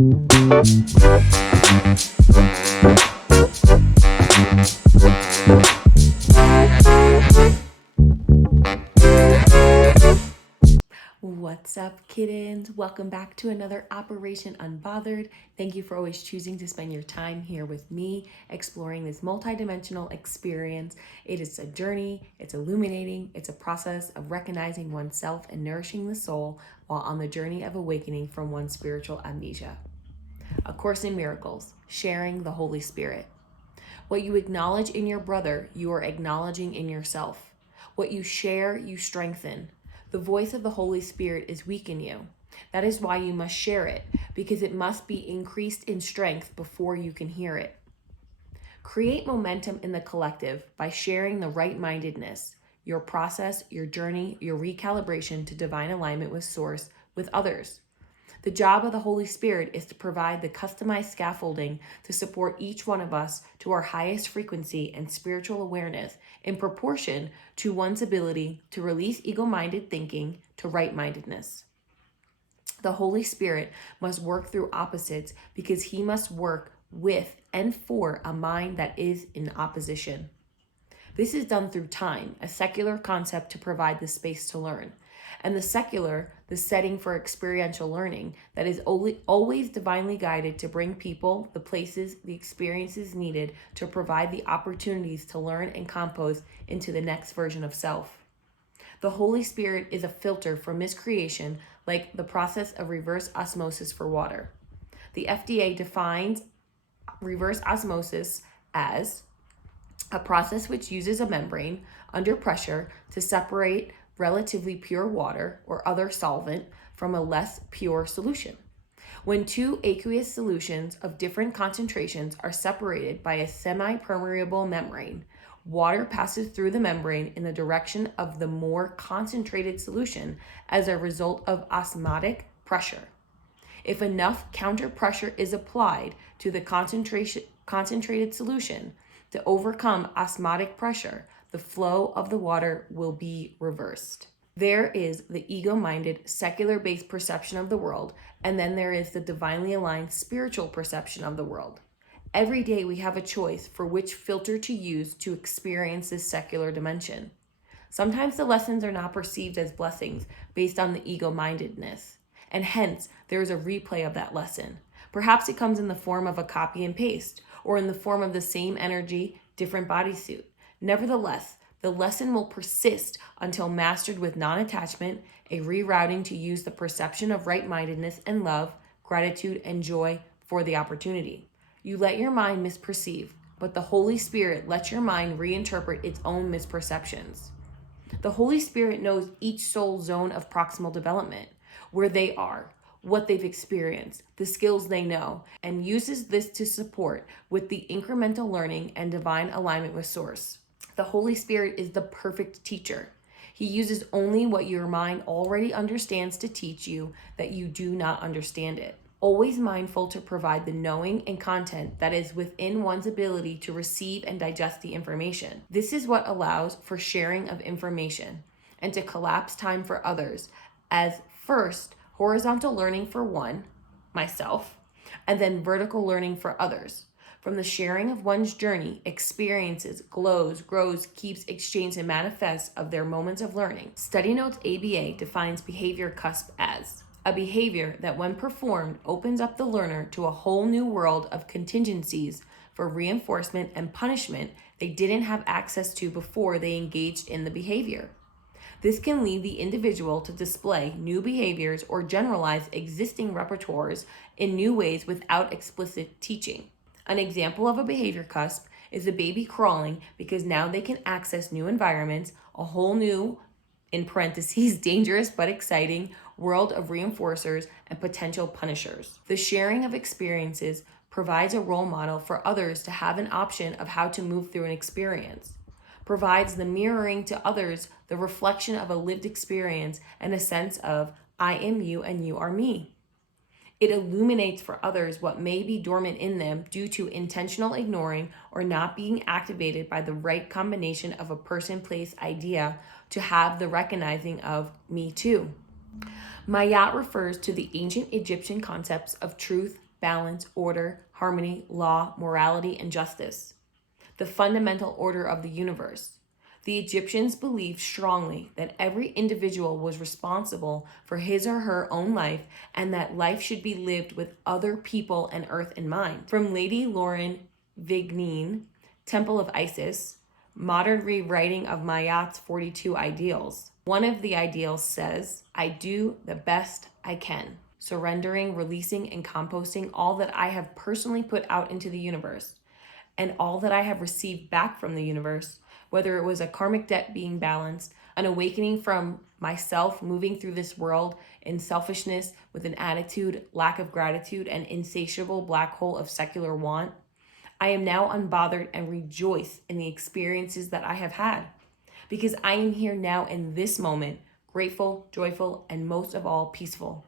What's up, kittens? Welcome back to another Operation Unbothered. Thank you for always choosing to spend your time here with me, exploring this multidimensional experience. It is a journey, it's illuminating, it's a process of recognizing oneself and nourishing the soul while on the journey of awakening from one's spiritual amnesia. A Course in Miracles, sharing the Holy Spirit. What you acknowledge in your brother, you are acknowledging in yourself. What you share, you strengthen. The voice of the Holy Spirit is weak in you. That is why you must share it, because it must be increased in strength before you can hear it. Create momentum in the collective by sharing the right-mindedness, your process, your journey, your recalibration to divine alignment with Source with others. The job of the Holy Spirit is to provide the customized scaffolding to support each one of us to our highest frequency and spiritual awareness in proportion to one's ability to release ego-minded thinking to right-mindedness. The Holy Spirit must work through opposites because he must work with and for a mind that is in opposition. This is done through time, a secular concept to provide the space to learn, and the secular, the setting for experiential learning that is always divinely guided to bring people, the places, the experiences needed to provide the opportunities to learn and compose into the next version of self. The Holy Spirit is a filter for miscreation, like the process of reverse osmosis for water. The FDA defines reverse osmosis as a process which uses a membrane under pressure to separate relatively pure water or other solvent from a less pure solution. When two aqueous solutions of different concentrations are separated by a semi-permeable membrane, water passes through the membrane in the direction of the more concentrated solution as a result of osmotic pressure. If enough counter pressure is applied to the concentrated solution to overcome osmotic pressure, the flow of the water will be reversed. There is the ego-minded, secular-based perception of the world, and then there is the divinely aligned spiritual perception of the world. Every day we have a choice for which filter to use to experience this secular dimension. Sometimes the lessons are not perceived as blessings based on the ego-mindedness, and hence there is a replay of that lesson. Perhaps it comes in the form of a copy and paste, or in the form of the same energy, different bodysuit. Nevertheless, the lesson will persist until mastered with non-attachment, a rerouting to use the perception of right-mindedness and love, gratitude, and joy for the opportunity. You let your mind misperceive, but the Holy Spirit lets your mind reinterpret its own misperceptions. The Holy Spirit knows each soul's zone of proximal development, where they are, what they've experienced, the skills they know, and uses this to support with the incremental learning and divine alignment with Source. The Holy Spirit is the perfect teacher. He uses only what your mind already understands to teach you that you do not understand it. Always mindful to provide the knowing and content that is within one's ability to receive and digest the information. This is what allows for sharing of information and to collapse time for others as first horizontal learning for one, myself, and then vertical learning for others. From the sharing of one's journey, experiences, glows, grows, keeps, exchanges, and manifests of their moments of learning. Study Notes ABA defines behavior cusp as a behavior that when performed opens up the learner to a whole new world of contingencies for reinforcement and punishment they didn't have access to before they engaged in the behavior. This can lead the individual to display new behaviors or generalize existing repertoires in new ways without explicit teaching. An example of a behavior cusp is a baby crawling because now they can access new environments, a whole new, in parentheses, dangerous but exciting world of reinforcers and potential punishers. The sharing of experiences provides a role model for others to have an option of how to move through an experience, provides the mirroring to others, the reflection of a lived experience and a sense of, I am you and you are me. It illuminates for others what may be dormant in them due to intentional ignoring or not being activated by the right combination of a person, place, idea to have the recognizing of me too. Mayat refers to the ancient Egyptian concepts of truth, balance, order, harmony, law, morality, and justice. The fundamental order of the universe. The Egyptians believed strongly that every individual was responsible for his or her own life and that life should be lived with other people and earth in mind. From Lady Lauren Vignean, Temple of Isis, modern rewriting of Mayat's 42 ideals. One of the ideals says, I do the best I can, surrendering, releasing, and composting all that I have personally put out into the universe and all that I have received back from the universe, whether it was a karmic debt being balanced, an awakening from myself moving through this world in selfishness with an attitude, lack of gratitude, and insatiable black hole of secular want. I am now unbothered and rejoice in the experiences that I have had, because I am here now in this moment, grateful, joyful, and most of all, peaceful.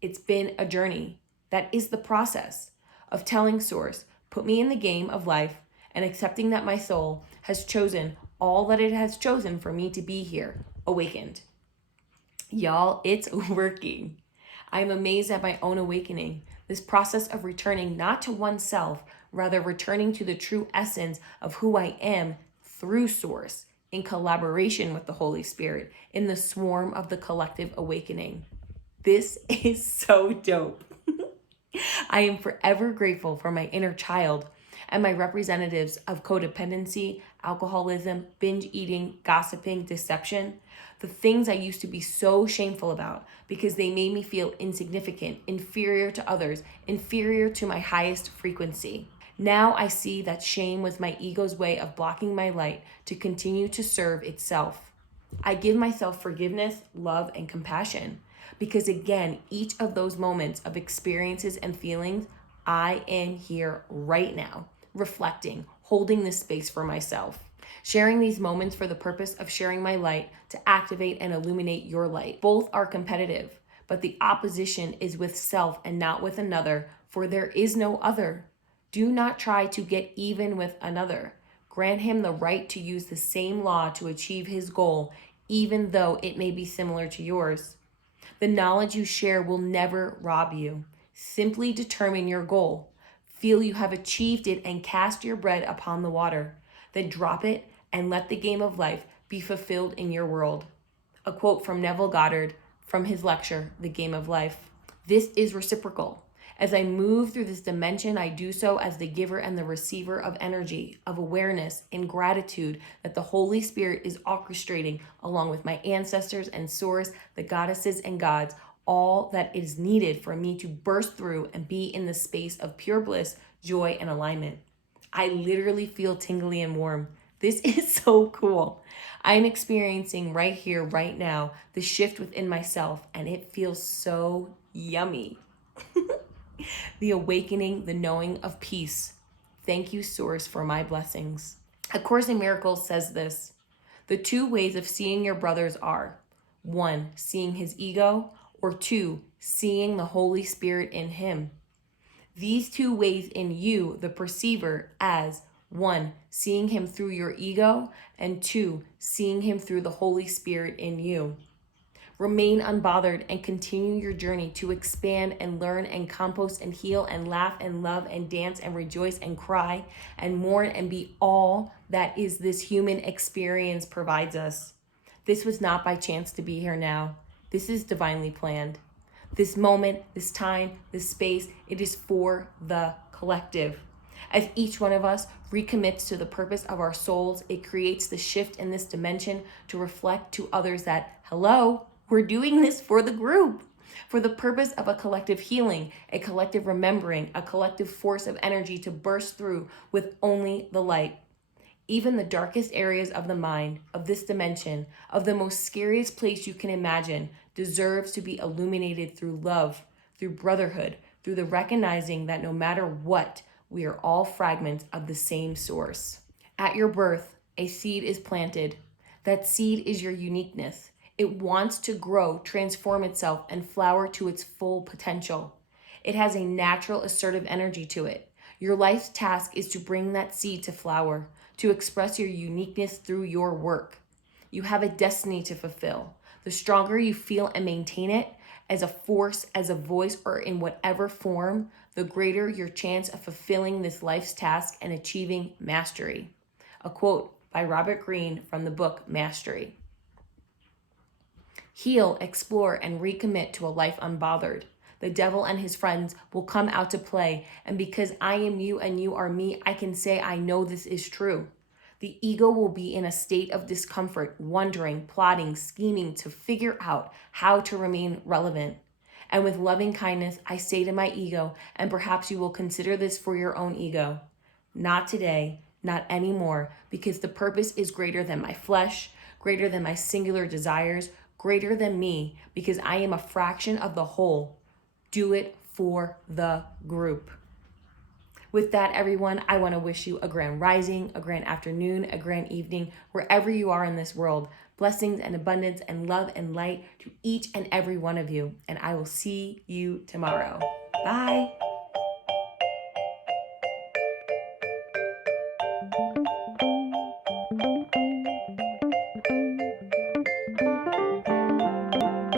It's been a journey. That is the process of telling Source, put me in the game of life, and accepting that my soul has chosen all that it has chosen for me to be here, awakened. Y'all, it's working. I'm amazed at my own awakening. This process of returning not to oneself, rather returning to the true essence of who I am through Source, in collaboration with the Holy Spirit, in the swarm of the collective awakening. This is so dope. I am forever grateful for my inner child and my representatives of codependency, alcoholism, binge eating, gossiping, deception, the things I used to be so shameful about because they made me feel insignificant, inferior to others, inferior to my highest frequency. Now I see that shame was my ego's way of blocking my light to continue to serve itself. I give myself forgiveness, love, and compassion because again, each of those moments of experiences and feelings, I am here right now, reflecting, holding this space for myself, sharing these moments for the purpose of sharing my light to activate and illuminate your light. Both are competitive, but the opposition is with self and not with another, for there is no other. Do not try to get even with another. Grant him the right to use the same law to achieve his goal, even though it may be similar to yours. The knowledge you share will never rob you. Simply determine your goal. Feel you have achieved it and cast your bread upon the water. Then drop it and let the game of life be fulfilled in your world. A quote from Neville Goddard from his lecture, The Game of Life. This is reciprocal. As I move through this dimension, I do so as the giver and the receiver of energy, of awareness, and gratitude that the Holy Spirit is orchestrating along with my ancestors and Source, the goddesses and gods, all that is needed for me to burst through and be in the space of pure bliss, joy, and alignment. I literally feel tingly and warm. This is so cool. I'm experiencing right here, right now, the shift within myself, and it feels so yummy. The awakening, the knowing of peace. Thank you, Source, for my blessings. A Course in Miracles says this: the two ways of seeing your brothers are 1, seeing his ego, or 2, seeing the Holy Spirit in him. These two ways in you, the perceiver, as 1, seeing him through your ego, and 2, seeing him through the Holy Spirit in you. Remain unbothered and continue your journey to expand and learn and compost and heal and laugh and love and dance and rejoice and cry and mourn and be all that is this human experience provides us. This was not by chance to be here now. This is divinely planned. This moment, this time, this space, it is for the collective. As each one of us recommits to the purpose of our souls, it creates the shift in this dimension to reflect to others that, hello, we're doing this for the group, for the purpose of a collective healing, a collective remembering, a collective force of energy to burst through with only the light. Even the darkest areas of the mind, of this dimension, of the most scariest place you can imagine, deserves to be illuminated through love, through brotherhood, through the recognizing that no matter what, we are all fragments of the same source. At your birth, a seed is planted. That seed is your uniqueness. It wants to grow, transform itself, and flower to its full potential. It has a natural, assertive energy to it. Your life's task is to bring that seed to flower, to express your uniqueness through your work. You have a destiny to fulfill. The stronger you feel and maintain it, as a force, as a voice, or in whatever form, the greater your chance of fulfilling this life's task and achieving mastery. A quote by Robert Greene from the book Mastery. Heal, explore, and recommit to a life unbothered. The devil and his friends will come out to play, and because I am you and you are me, I can say I know this is true. The ego will be in a state of discomfort, wondering, plotting, scheming to figure out how to remain relevant. And with loving kindness, I say to my ego, and perhaps you will consider this for your own ego, not today, not anymore, because the purpose is greater than my flesh, greater than my singular desires, greater than me, because I am a fraction of the whole. Do it for the group. With that, everyone, I want to wish you a grand rising, a grand afternoon, a grand evening, wherever you are in this world. Blessings and abundance and love and light to each and every one of you. And I will see you tomorrow. Bye.